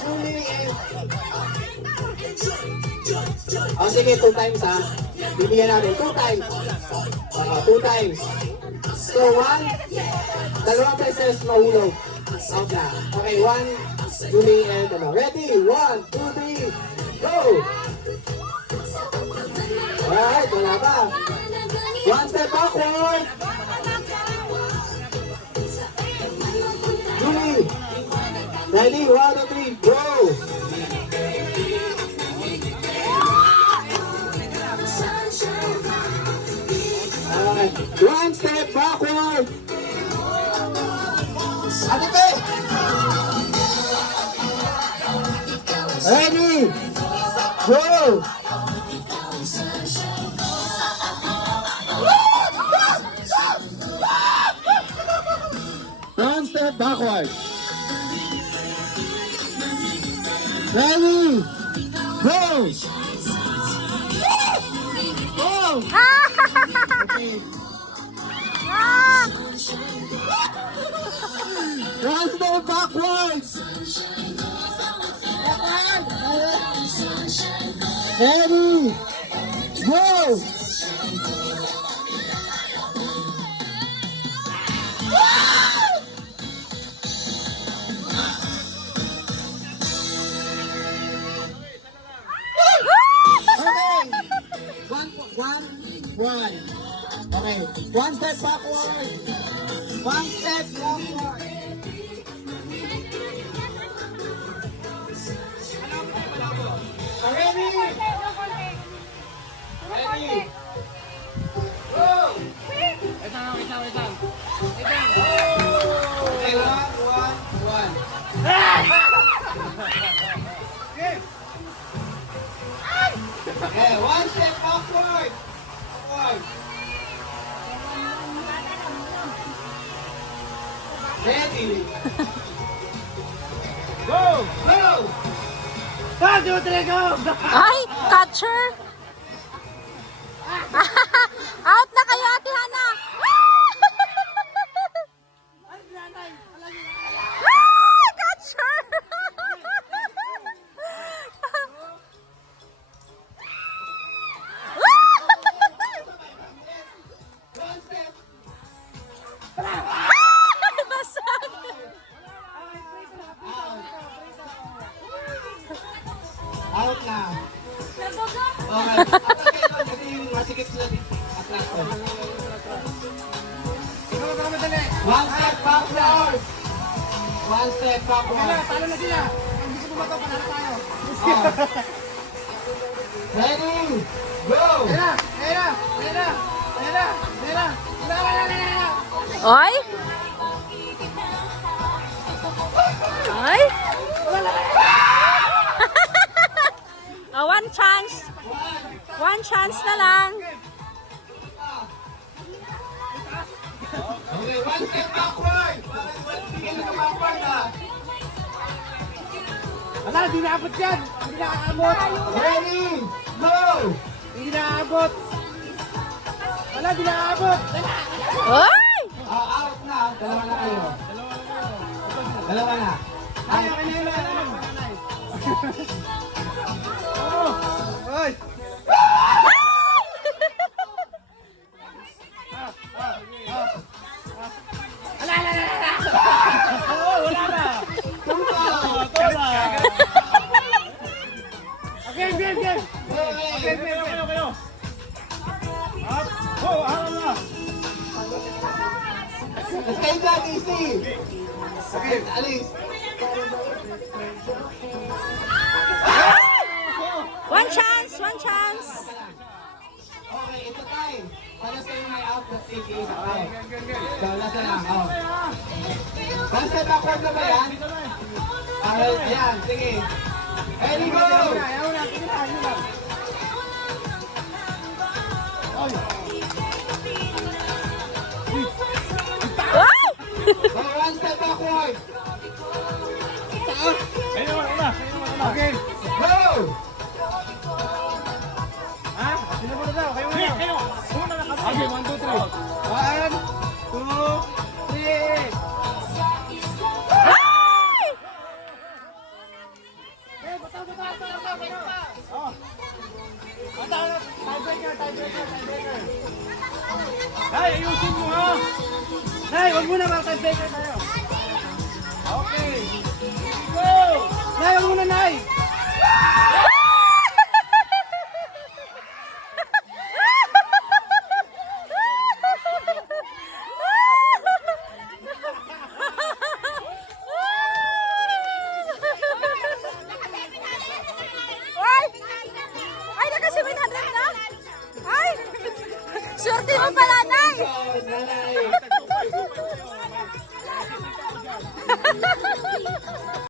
Julie and... O sige, 2 times ha. Bibigyan natin 2 times. 2 times. So 1, dalawang pesos mahulog. Out na. Okay, 1, Julie and ano. Ready? 1, 2, 3, go! Alright, wala pa. 1 step backward. Julie. Ready? 1, 2, 3, go! Alright, 1 step backward. Ate Pe! Ready? Go! One step backward. Ready? Go! Go! Okay. One step backwards. Ready? Go! One. Okay. 1 step backward. 1 step backward. Ready? Ready? Go! Wait lang. Okay, 1. Okay, 1 step backward. Ready? Go! Go! 1, 2, 3, go! Ay, catcher! Out na kayo, Ate Hana! Ay, catcher! Out na. Okay. Kasi yung masikip sila dito. Atlas. 1 step backward. 1 step backward. Talo na sila. Hindi ko bumato, panalo tayo. Ready? Go! Ayan na. Oy! Ay! One chance. One chance na lang. Okay, 1 step backward. Tingin na backward na. Wala, di naabot yan. Hindi nakaabot. Ready? Go! Hindi nakaabot. Wala, di nakaabot. Oy! Out na. Dalawa na kayo. Dalawa na. Ay, okay na yun. Oy! Wala na. Game. Kayo. Up. Harap na. Let's go dyan, easy. Okay, alis. One chance. Okay, ito tayo. Para sa'yo may out na sige. Okay. So, last na lang. Oh. 1 step backward na ba yan? Okay, ayan. Sige. Ready, go! Ayaw na. Oy! So, 1 step backward. Okay. Go! Ha? Sino muna daw? Kayo muna. Okay, 1, 2, 3. 1, 2, 3. Ay! Nay, ayusin mo ha. Nay, wag muna mga tiebreaker tayo. Okay. Go! Nay, wag muna, Nay. Ay! Ay, naka 700 na? Ay! Swerte mo pala, Nay! Nanay.